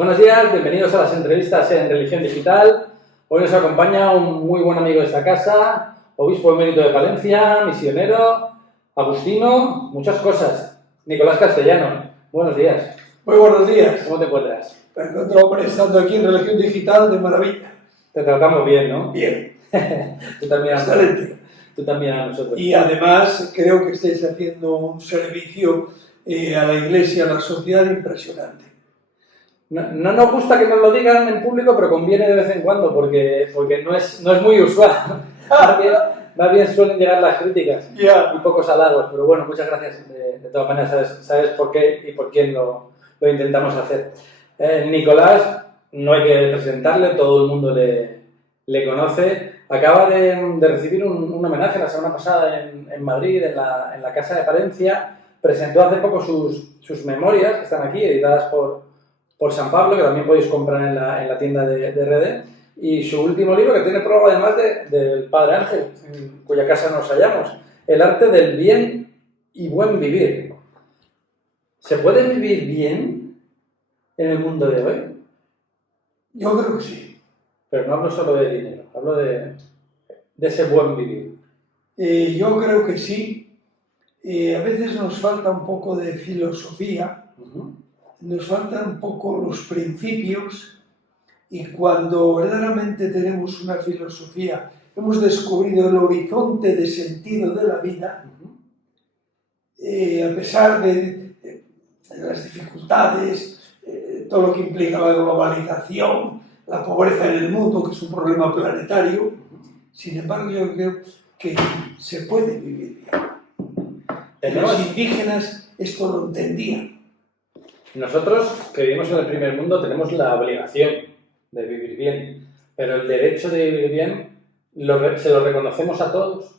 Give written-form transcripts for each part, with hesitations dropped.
Buenos días, bienvenidos a las entrevistas en Religión Digital. Hoy nos acompaña un muy buen amigo de esta casa, obispo emérito de Palencia, misionero, agustino, muchas cosas. Nicolás Castellano, buenos días. Muy buenos días. ¿Cómo te encuentras? Me encuentro estando aquí en Religión Digital de maravilla. Te tratamos bien, ¿no? Bien. Tú también Excelente. Tú también a nosotros. Y además creo que estáis haciendo un servicio a la Iglesia, a la sociedad impresionante. No nos gusta que nos lo digan en público, pero conviene de vez en cuando porque no es muy usual. Más bien suelen llegar las críticas y pocos halagos, pero bueno, muchas gracias. De todas maneras, sabes por qué y por quién lo intentamos hacer. Nicolás, no hay que presentarle, todo el mundo le conoce. Acaba de recibir un homenaje la semana pasada en Madrid, en la Casa de Palencia. Presentó hace poco sus memorias, que están aquí, editadas por San Pablo, que también podéis comprar en la tienda de RD, y su último libro, que tiene prólogo además del Padre Ángel, en cuya casa nos hallamos, El arte del bien y buen vivir. ¿Se puede vivir bien en el mundo de hoy? Yo creo que sí. Pero no hablo solo de dinero, hablo de ese buen vivir. Yo creo que sí. A veces nos falta un poco de filosofía, nos faltan un poco los principios, y cuando verdaderamente tenemos una filosofía, hemos descubrido el horizonte de sentido de la vida, a pesar de las dificultades, todo lo que implica la globalización, la pobreza en el mundo, que es un problema planetario, sin embargo yo creo que se puede vivir bien. Los indígenas esto lo entendían. Nosotros, que vivimos en el primer mundo, tenemos la obligación de vivir bien, pero el derecho de vivir bien se lo reconocemos a todos.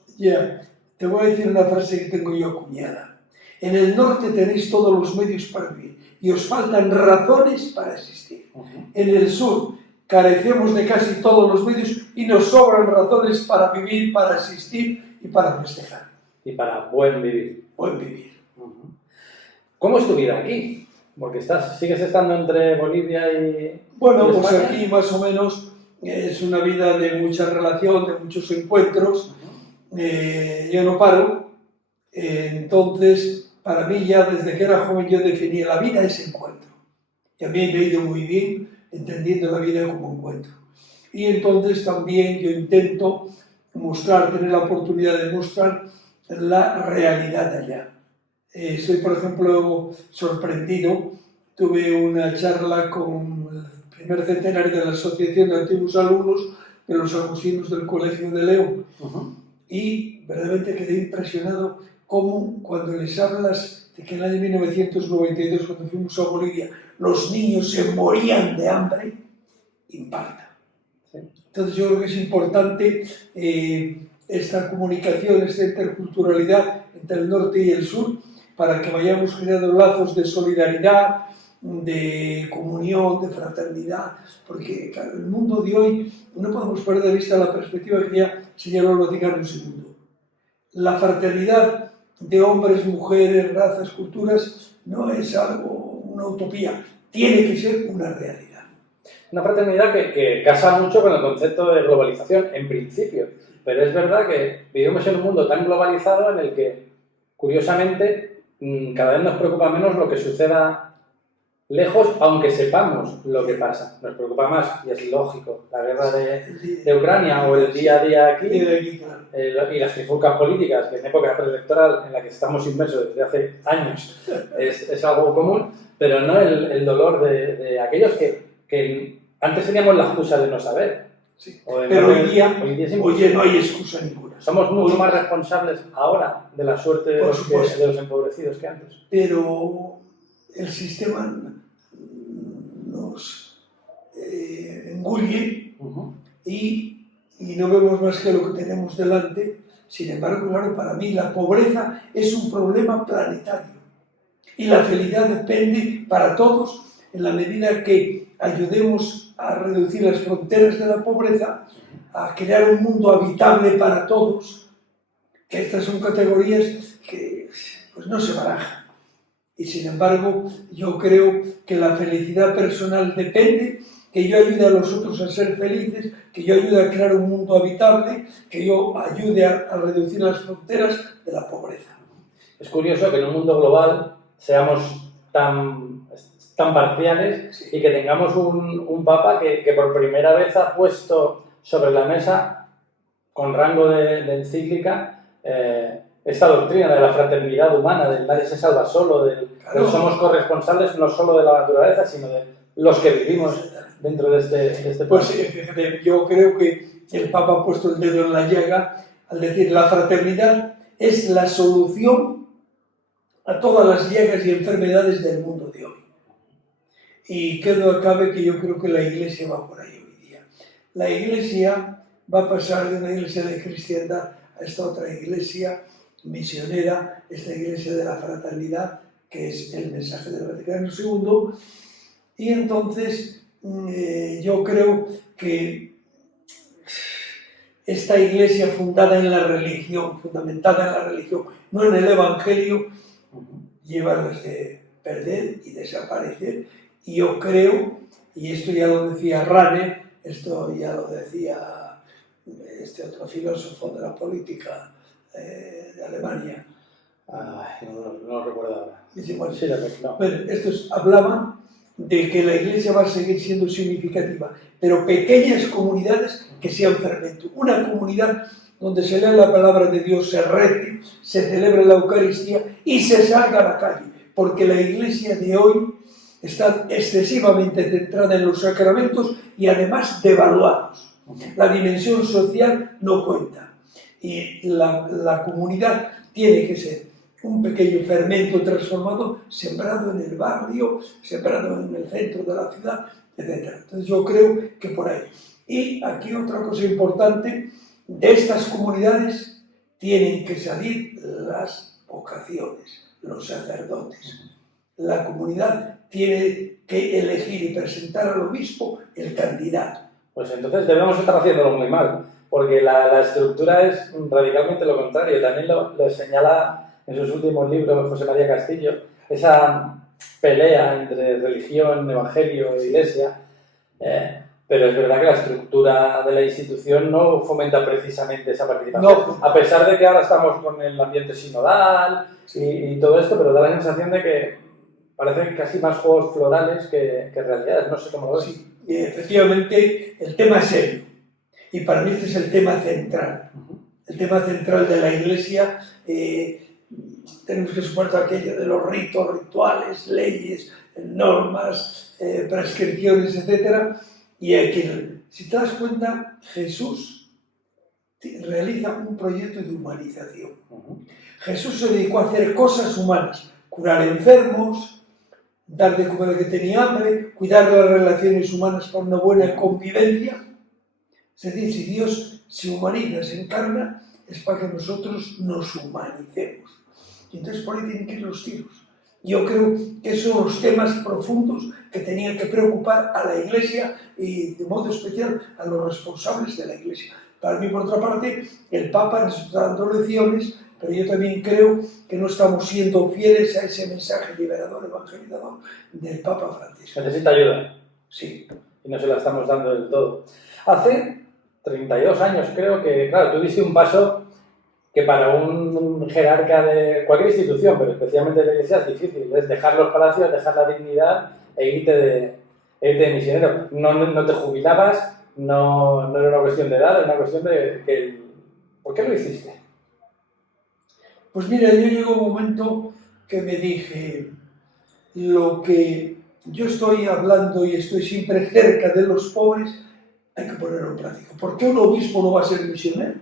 Te voy a decir una frase que tengo yo acuñada. En el norte tenéis todos los medios para vivir y os faltan razones para existir. En el sur carecemos de casi todos los medios y nos sobran razones para vivir, para existir y para festejar. Y para buen vivir. Buen vivir. ¿Cómo es tu vida aquí? Porque sigues estando entre Bolivia y... Bueno, pues aquí más o menos es una vida de mucha relación, de muchos encuentros. Yo no paro. Entonces, para mí ya desde que era joven yo definía la vida ese encuentro. Y a mí me ha ido muy bien entendiendo la vida como encuentro. Y entonces también yo intento tener la oportunidad de mostrar la realidad allá. Estoy, por ejemplo, sorprendido. Tuve una charla con el primer centenario de la Asociación de Antiguos Alumnos de los Agustinos del Colegio de León. Y verdaderamente quedé impresionado cómo cuando les hablas de que en el año 1992, cuando fuimos a Bolivia, los niños se morían de hambre, impacta. Entonces yo creo que es importante esta comunicación, esta interculturalidad entre el norte y el sur, para que vayamos creando lazos de solidaridad, de comunión, de fraternidad, porque claro, el mundo de hoy no podemos perder de vista la perspectiva que ya señaló el Vaticano II. La fraternidad de hombres, mujeres, razas, culturas no es algo, una utopía, tiene que ser una realidad. Una fraternidad que casa mucho con el concepto de globalización, en principio, pero es verdad que vivimos en un mundo tan globalizado en el que, curiosamente, cada vez nos preocupa menos lo que suceda lejos, aunque sepamos lo que pasa. Nos preocupa más, y es lógico, la guerra de Ucrania o el día a día aquí, y las trifulcas políticas, que en época preelectoral en la que estamos inmersos desde hace años es algo común, pero no el dolor de aquellos que antes teníamos la excusa de no saber. Sí. Pero hoy día no hay excusa ninguna. Somos mucho más responsables ahora de la suerte de los empobrecidos que antes. Pero el sistema nos engulle y no vemos más que lo que tenemos delante. Sin embargo, claro, para mí la pobreza es un problema planetario y la felicidad depende para todos en la medida que ayudemos a reducir las fronteras de la pobreza, a crear un mundo habitable para todos, que estas son categorías que pues, no se barajan. Y sin embargo, yo creo que la felicidad personal depende que yo ayude a los otros a ser felices, que yo ayude a crear un mundo habitable, que yo ayude a reducir las fronteras de la pobreza. Es curioso que en un mundo global seamos tan parciales, sí, y que tengamos un Papa que por primera vez ha puesto sobre la mesa, con rango de encíclica, esta doctrina de la fraternidad humana, del nadie se salva solo, del somos corresponsables no solo de la naturaleza, sino de los que vivimos dentro de este pues fíjate, yo creo que el Papa ha puesto el dedo en la llaga al decir la fraternidad es la solución a todas las llagas y enfermedades del mundo de hoy. Y que no acabe que yo creo que la Iglesia va por ahí hoy día. La Iglesia va a pasar de una iglesia de cristiandad a esta otra iglesia misionera, esta iglesia de la fraternidad, que es el mensaje del Vaticano II. Y entonces yo creo que esta iglesia fundada en la religión, fundamentada en la religión, no en el Evangelio, lleva de perder y desaparecer. Y yo creo, y esto ya lo decía Rahner, esto ya lo decía este otro filósofo de la política de Alemania. No lo recuerdo ahora. Dice, bueno, sí, no. Bueno, estos hablaban de que la iglesia va a seguir siendo significativa, pero pequeñas comunidades que sean fermento. Una comunidad donde se lea la palabra de Dios, se rece, se celebre la Eucaristía y se salga a la calle, porque la iglesia de hoy está excesivamente centrada en los sacramentos y además devaluados. La dimensión social no cuenta y la comunidad tiene que ser un pequeño fermento transformado, sembrado en el barrio, sembrado en el centro de la ciudad, etc. Entonces yo creo que por ahí. Y aquí otra cosa importante, de estas comunidades tienen que salir las vocaciones, los sacerdotes. La comunidad tiene que elegir y presentar al obispo el candidato. Pues entonces debemos estar haciéndolo muy mal, porque la estructura es radicalmente lo contrario. También lo señala en sus últimos libros José María Castillo, esa pelea entre religión, evangelio e iglesia, pero es verdad que la estructura de la institución no fomenta precisamente esa participación, no, a pesar de que ahora estamos con el ambiente sinodal y todo esto, pero da la sensación de que parecen casi más juegos florales que realidades, no sé cómo lo ves. Sí, efectivamente el tema es serio, y para mí este es el tema central, el tema central de la iglesia. Tenemos que soportar aquello de los ritos, rituales, leyes, normas, prescripciones, etc. Y aquí, si te das cuenta, Jesús realiza un proyecto de humanización. Jesús se dedicó a hacer cosas humanas, curar enfermos, dar de comer al que tenía hambre, cuidar de las relaciones humanas para una buena convivencia. Es decir, si Dios se humaniza, se encarna, es para que nosotros nos humanicemos. Y entonces por ahí tienen que ir los tiros. Yo creo que esos son los temas profundos que tenían que preocupar a la Iglesia y de modo especial a los responsables de la Iglesia. Para mí, por otra parte, el Papa nos está dando lecciones, pero yo también creo que no estamos siendo fieles a ese mensaje liberador, evangelizador del Papa Francisco. ¿Necesita ayuda? Sí. Y no se la estamos dando del todo. Hace 32 años creo que, claro, tú diste un paso que para un jerarca de cualquier institución, pero especialmente de la Iglesia, es difícil. Es dejar los palacios, dejar la dignidad e irte de misionero. No te jubilabas, no era una cuestión de edad, era una cuestión de que... ¿Por qué lo hiciste? Pues mira, yo llegó un momento que me dije, lo que yo estoy hablando y estoy siempre cerca de los pobres, hay que ponerlo en práctica. ¿Por qué un obispo no va a ser misionero?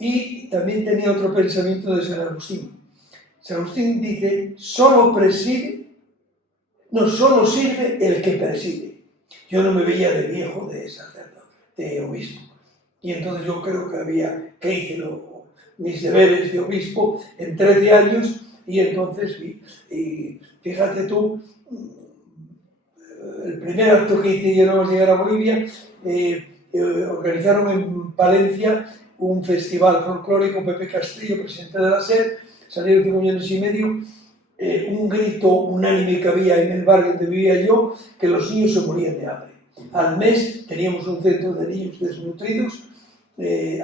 Y también tenía otro pensamiento de San Agustín. San Agustín dice, solo sirve el que preside. Yo no me veía de viejo de sacerdote, de obispo. Y entonces yo creo que hice mis deberes de obispo en 13 años y entonces y fíjate tú, el primer acto que hice yo nada más llegar a Bolivia, organizaron en Palencia un festival folclórico, Pepe Castillo, presidente de la SER, salieron 5,5 millones, un grito unánime que había en el barrio donde vivía yo, que los niños se morían de hambre. Al mes teníamos un centro de niños desnutridos,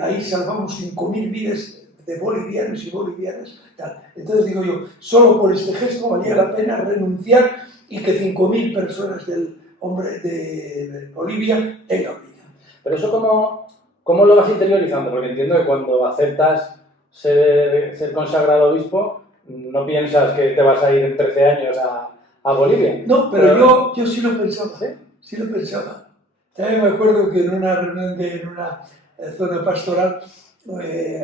ahí salvamos 5.000 vidas de bolivianos y bolivianas. Tal. Entonces digo yo, solo por este gesto valía la pena renunciar y que 5.000 personas de Bolivia tengan vida. Pero eso ¿cómo lo vas interiorizando? Porque entiendo que cuando aceptas ser consagrado obispo, no piensas que te vas a ir en 13 años a Bolivia. No, pero yo sí lo pensaba, sí lo pensaba. También me acuerdo que en una reunión en una zona pastoral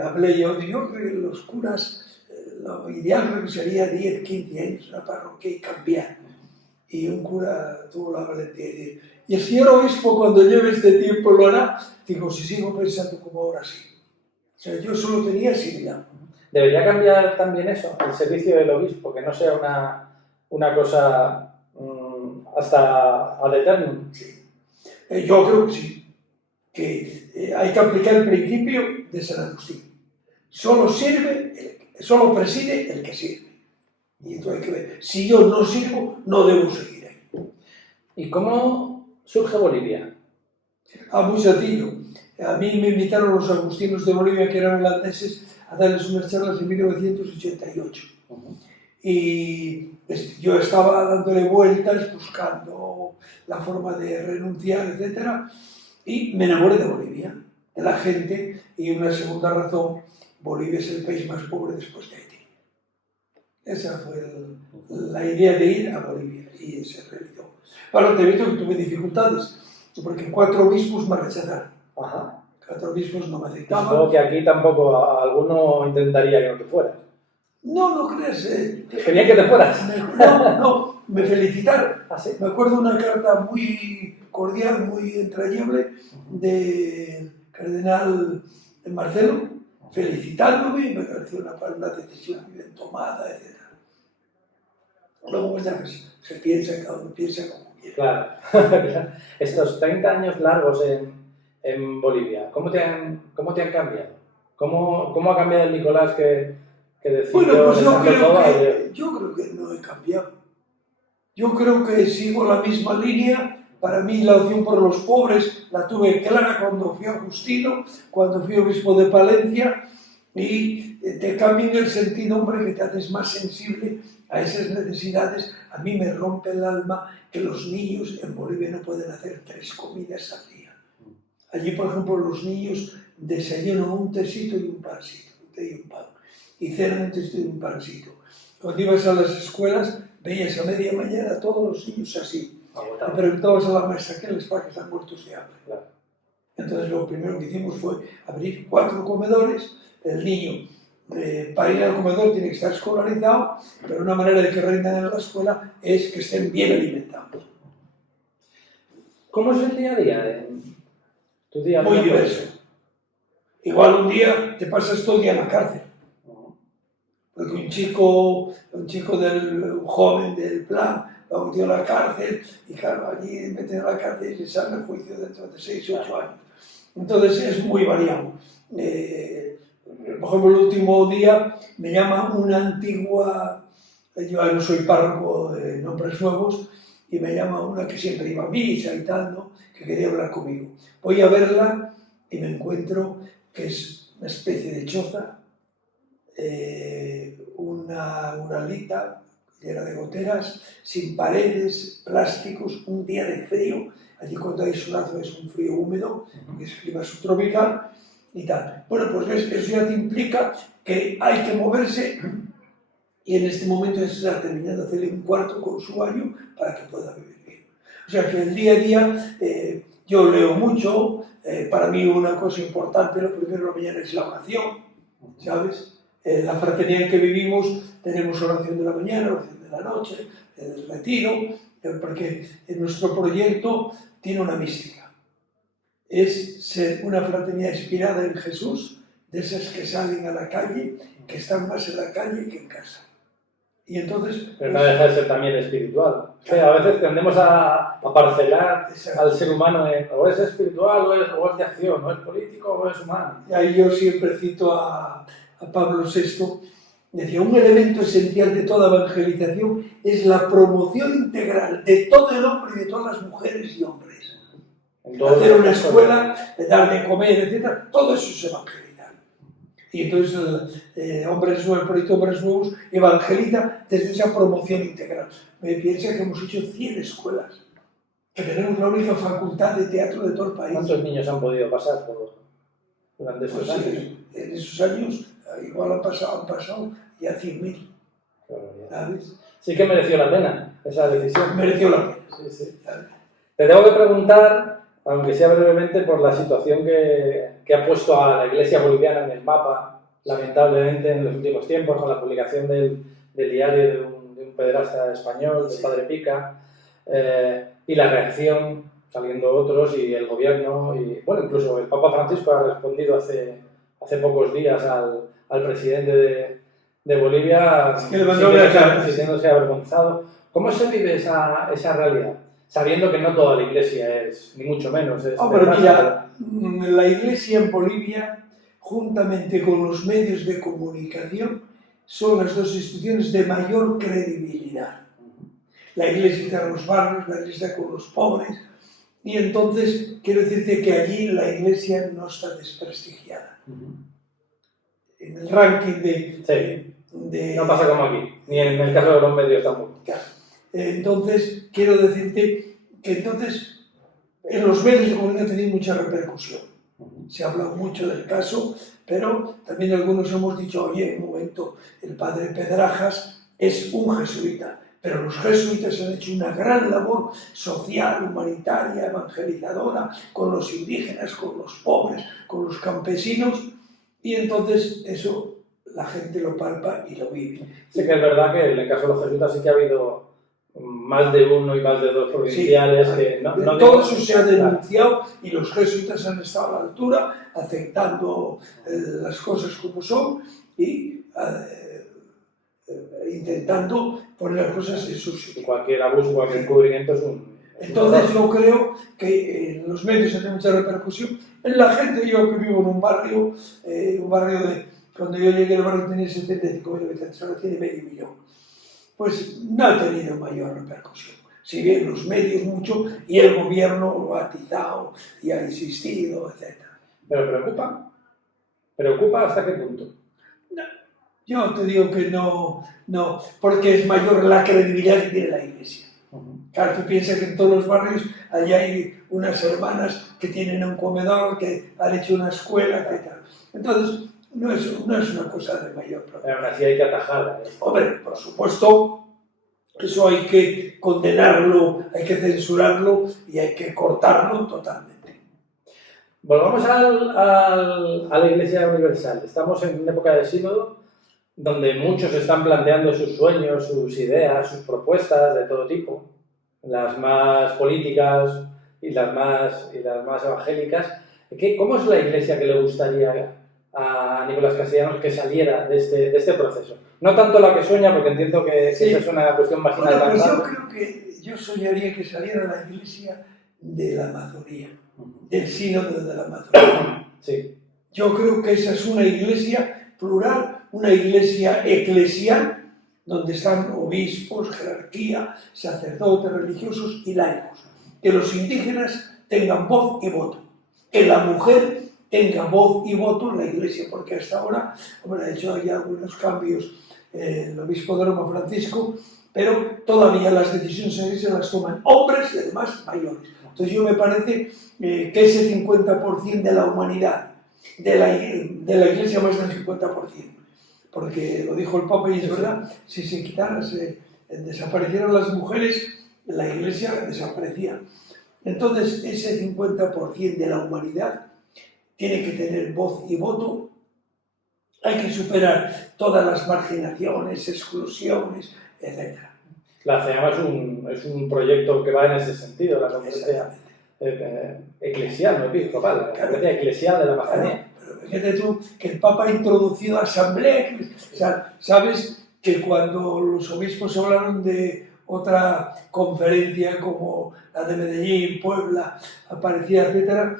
hablé yo, digo que los curas, lo ideal creo que sería 10, 15 años en la parroquia y cambiar. Y un cura tuvo la valentía de decir, y el señor obispo cuando lleve este tiempo lo hará. Digo, si sigo pensando como ahora sí. O sea, yo solo tenía asimilado. Debería cambiar también eso, el servicio del obispo, que no sea una cosa hasta ad eternum. Sí. Yo creo que sí, que hay que aplicar el principio de San Agustín. Solo preside el que sirve. Y entonces hay que ver, si yo no sirvo, no debo seguir ahí. ¿Y cómo surge Bolivia? Muy sencillo. A mí me invitaron los agustinos de Bolivia, que eran holandeses, a darles unas charlas en 1988. Y yo estaba dándole vueltas, buscando la forma de renunciar, etc. Y me enamoré de Bolivia, de la gente. Y una segunda razón, Bolivia es el país más pobre después de Haití. Esa fue la idea de ir a Bolivia y se realizó. Bueno, te he visto que tuve dificultades, porque 4 obispos me rechazaron. Ajá. 4 obispos no me aceptaban. Supongo que aquí tampoco alguno intentaría que no te fueras. No creas. Quería que te fueras. No, me felicitaron. ¿Ah, sí? Me acuerdo una carta muy cordial, muy entrañable del cardenal Marcelo, felicitándome, me pareció una decisión bien tomada, etc. Luego pues ya se piensa, cada uno piensa como quiere. Claro. Estos 30 años largos en Bolivia, ¿cómo te han cambiado? ¿Cómo ha cambiado el Nicolás que decidió? Bueno, pues yo creo que no he cambiado. Yo creo que sigo la misma línea. Para mí la opción por los pobres la tuve clara cuando fui agustino, cuando fui obispo de Palencia, y te cambia en el sentido, hombre, que te haces más sensible a esas necesidades. A mí me rompe el alma que los niños en Bolivia no pueden hacer 3 comidas al día. Allí, por ejemplo, los niños desayunan un tecito y un pancito, un té y un pan, y cenan un tecito y un pancito. Cuando ibas a las escuelas, veías a media mañana a todos los niños así. Le preguntabas a la maestra qué les pasa, que están muertos de hambre. Claro. Entonces lo primero que hicimos fue abrir 4 comedores. El niño, para ir al comedor tiene que estar escolarizado, pero una manera de que rindan en la escuela es que estén bien alimentados. ¿Cómo es el día a día? ¿Tu día a día? Muy diverso. Igual un día te pasas todo el día en la cárcel. Porque un joven del plan lo metió a la cárcel y claro, allí meten a la cárcel y se sale el juicio dentro de 6 o 8 años. Entonces es muy variado. Por ejemplo, el último día me llama una antigua, yo no soy párroco de nombres nuevos, y me llama una que siempre iba a misa y tal, ¿no? Que quería hablar conmigo. Voy a verla y me encuentro que es una especie de choza, una alita llena de goteras, sin paredes, plásticos, un día de frío. Allí cuando hay solazo es un frío húmedo, porque es clima subtropical y tal. Bueno, pues eso ya te implica que hay que moverse y en este momento se está terminando de hacerle un cuarto con su baño para que pueda vivir bien. O sea que el día a día yo leo mucho. Para mí una cosa importante, lo primero de la mañana es la oración, ¿sabes? La fraternidad en que vivimos tenemos oración de la mañana, oración de la noche, el retiro, porque nuestro proyecto tiene una mística. Es ser una fraternidad inspirada en Jesús, de esas que salen a la calle, que están más en la calle que en casa. Y entonces... Pero no deja de ser también espiritual. O sea, a veces tendemos a parcelar al ser humano en o es espiritual o es de acción, o es político o es humano. Y ahí yo siempre cito a Pablo VI, decía, un elemento esencial de toda evangelización es la promoción integral de todo el hombre y de todas las mujeres y hombres. Hacer una escuela, dar de comer, etc. Todo eso es evangelizar. Y entonces el proyecto Hombres Nuevos evangeliza desde esa promoción integral. Me piensa que hemos hecho 100 escuelas, que tenemos la única facultad de teatro de todo el país. ¿Cuántos niños han podido pasar durante estos años? En esos años igual han pasado ya 100.000. ¿Sabes? Sí que mereció la pena esa decisión. Mereció la pena. Sí. Te tengo que preguntar, aunque sea brevemente, por la situación que ha puesto a la Iglesia boliviana en el mapa, lamentablemente, en los últimos tiempos, con la publicación del diario de un pederasta español, del Padre Pica, y la reacción, saliendo otros, y el gobierno, y bueno, incluso el Papa Francisco ha respondido hace pocos días al presidente de Bolivia, sintiéndose avergonzado. ¿Cómo se vive esa realidad? Sabiendo que no toda la Iglesia es, ni mucho menos, es... Pero mira, la Iglesia en Bolivia, juntamente con los medios de comunicación, son las dos instituciones de mayor credibilidad. La Iglesia está en los barrios, la Iglesia está con los pobres, y entonces quiero decirte que allí la Iglesia no está desprestigiada. En el ranking de... No pasa como aquí, ni en el caso de los medios tampoco. Claro. Entonces, quiero decirte que en los medios de comunicación ha tenido mucha repercusión. Se ha hablado mucho del caso, pero también algunos hemos dicho, oye, un momento, el padre Pedrajas es un jesuita, pero los jesuitas han hecho una gran labor social, humanitaria, evangelizadora, con los indígenas, con los pobres, con los campesinos, y entonces eso la gente lo palpa y lo vive. Sí que es verdad que en el caso de los jesuitas sí que ha habido más de uno y más de dos provinciales. Sí, que todo eso se ha denunciado y los jesuitas han estado a la altura, aceptando las cosas como son y intentando poner las cosas en su sitio. Cualquier abuso, cualquier encubrimiento es un... Entonces yo creo que en los medios hace mucha repercusión. En la gente, yo que vivo en un barrio de... Cuando yo llegué al barrio tenía 75.000 habitantes, ahora tiene medio millón. Pues no ha tenido mayor repercusión. Si bien los medios mucho y el gobierno lo ha atizado y ha insistido, etc. ¿Pero preocupa? ¿Preocupa hasta qué punto? No, yo te digo que no, porque es mayor la credibilidad que tiene la Iglesia. Claro, tú piensas que en todos los barrios allá hay unas hermanas que tienen un comedor, que han hecho una escuela, etc. Entonces, no es una cosa de mayor problema. Pero aún así hay que atajarla. Hombre, por supuesto, eso hay que condenarlo, hay que censurarlo y hay que cortarlo totalmente. Volvamos a la Iglesia Universal. Estamos en una época de sínodo donde muchos están planteando sus sueños, sus ideas, sus propuestas de todo tipo, las más políticas y las más evangélicas. ¿Cómo es la Iglesia que le gustaría a Nicolás Castellanos que saliera de este proceso? No tanto la que sueña, porque entiendo que esa es una cuestión más inalcanzable. Pues yo creo que yo soñaría que saliera la Iglesia de la Amazonía, del sínodo de la Amazonía. Sí. Yo creo que esa es una iglesia plural, una iglesia eclesial, donde están obispos, jerarquía, sacerdotes, religiosos y laicos. Que los indígenas tengan voz y voto. Que la mujer tenga voz y voto en la Iglesia, porque hasta ahora, hombre, ha hecho ya algunos cambios el obispo de Roma, Francisco, pero todavía las decisiones en la Iglesia las toman hombres y además mayores. Entonces yo me parece que ese 50% de la humanidad, de la Iglesia más del 50%, porque lo dijo el Papa y es verdad, si se quitaran, desaparecieran las mujeres, la Iglesia desaparecía. Entonces ese 50% de la humanidad tiene que tener voz y voto. Hay que superar todas las marginaciones, exclusiones, etc. La CEAMA es un proyecto que va en ese sentido, la conferencia eclesial, no episcopal, la conferencia eclesial de la Amazonía. Pero fíjate tú que el Papa ha introducido asamblea, o sea, sabes que cuando los obispos hablaron de otra conferencia como la de Medellín, Puebla, aparecía, etc.,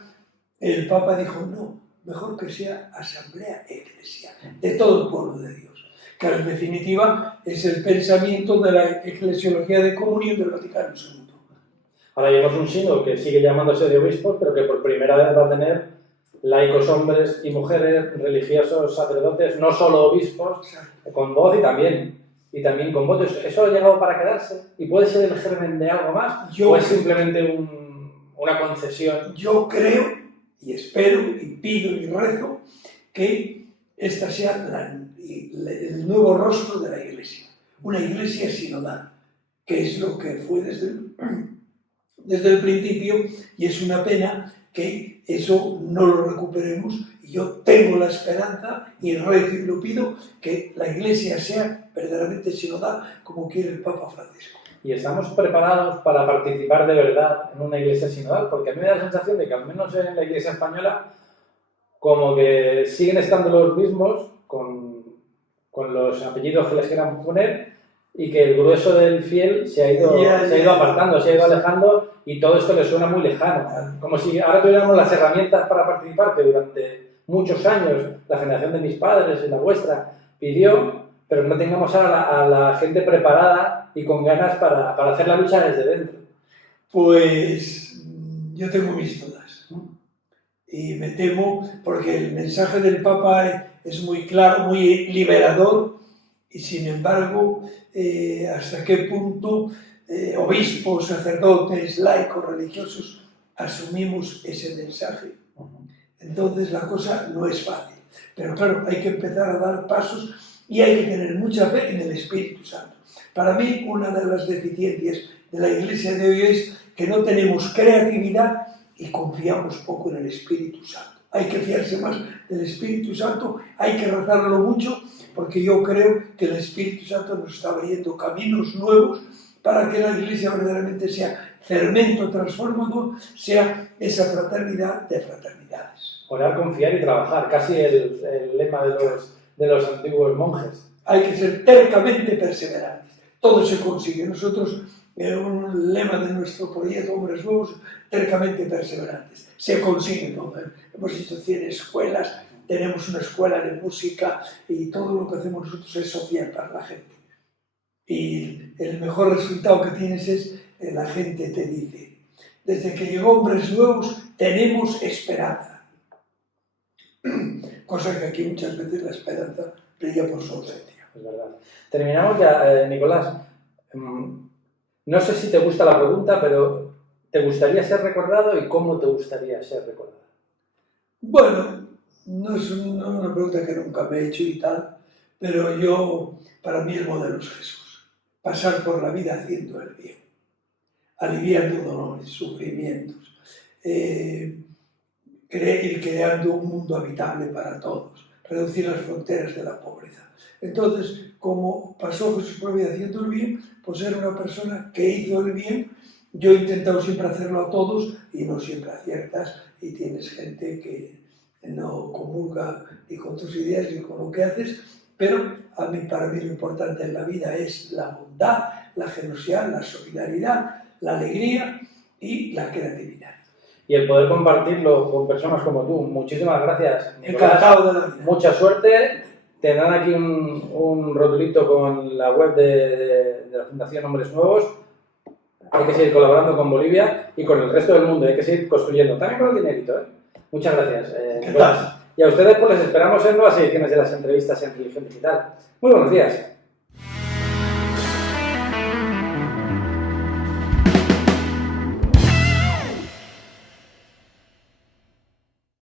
el Papa dijo, no, mejor que sea asamblea eclesial, de todo el pueblo de Dios. que en definitiva es el pensamiento de la eclesiología de comunión del Vaticano II. Ahora llevamos un sínodo que sigue llamándose de obispos, pero que por primera vez va a tener laicos hombres y mujeres, religiosos, sacerdotes, no solo obispos, con voz y también con voto. ¿Eso ha llegado para quedarse? ¿Y puede ser el germen de algo más? ¿O es simplemente una concesión? Yo creo, y espero, y pido y rezo, que esta sea el nuevo rostro de la Iglesia. Una Iglesia sinodal, que es lo que fue desde el principio, y es una pena que eso no lo recuperemos. Y yo tengo la esperanza, y rezo y lo pido, que la Iglesia sea verdaderamente sinodal, como quiere el Papa Francisco. ¿Y estamos preparados para participar de verdad en una iglesia sinodal? Porque a mí me da la sensación de que al menos en la iglesia española como que siguen estando los mismos con los apellidos que les quieran poner y que el grueso del fiel se ha ido apartando, se ha ido alejando y todo esto le suena muy lejano. Como si ahora tuviéramos las herramientas para participar que durante muchos años la generación de mis padres y la vuestra pidió, pero no tengamos ahora a la gente preparada y con ganas para hacer la lucha desde dentro. Pues yo tengo mis dudas, ¿no? Y me temo porque el mensaje del Papa es muy claro, muy liberador, y sin embargo, hasta qué punto obispos, sacerdotes, laicos, religiosos, asumimos ese mensaje. Entonces la cosa no es fácil. Pero claro, hay que empezar a dar pasos y hay que tener mucha fe en el Espíritu Santo. Para mí, una de las deficiencias de la Iglesia de hoy es que no tenemos creatividad y confiamos poco en el Espíritu Santo. Hay que fiarse más del Espíritu Santo, hay que rezarlo mucho, porque yo creo que el Espíritu Santo nos está abriendo caminos nuevos para que la Iglesia verdaderamente sea fermento transformador, sea esa fraternidad de fraternidades. Orar, confiar y trabajar, casi el lema de los antiguos monjes. Hay que ser tercamente perseverantes. Todo se consigue. Nosotros, un lema de nuestro proyecto Hombres Nuevos, tercamente perseverantes. Se consigue todo. Hemos hecho 100 escuelas, tenemos una escuela de música y todo lo que hacemos nosotros es social para la gente. Y el mejor resultado que tienes es, la gente te dice, desde que llegó Hombres Nuevos tenemos esperanza. Cosa que aquí muchas veces la esperanza brilla por su ausencia. Es verdad. Terminamos ya, Nicolás. No sé si te gusta la pregunta, pero ¿te gustaría ser recordado y cómo te gustaría ser recordado? Bueno, no es una pregunta que nunca me he hecho y tal, pero para mí el modelo es Jesús. Pasar por la vida haciendo el bien, aliviando dolores, sufrimientos, ir creando un mundo habitable para todos, reducir las fronteras de la pobreza. Entonces, como pasó Jesús por la vida haciendo el bien, pues era una persona que hizo el bien. Yo he intentado siempre hacerlo a todos y no siempre aciertas, y tienes gente que no comulga ni con tus ideas ni con lo que haces, pero para mí lo importante en la vida es la bondad, la generosidad, la solidaridad, la alegría y la creatividad. Y el poder compartirlo con personas como tú. Muchísimas gracias, Nicolás. Encantado de la vida. Mucha suerte. Te dan aquí un rotulito con la web de la Fundación Hombres Nuevos. Hay que seguir colaborando con Bolivia y con el resto del mundo. Hay que seguir construyendo. También con el dinerito, ¿eh? Muchas gracias, Nicolás. Y a ustedes pues les esperamos en nuevas ediciones de las entrevistas en Religión Digital. Muy buenos días.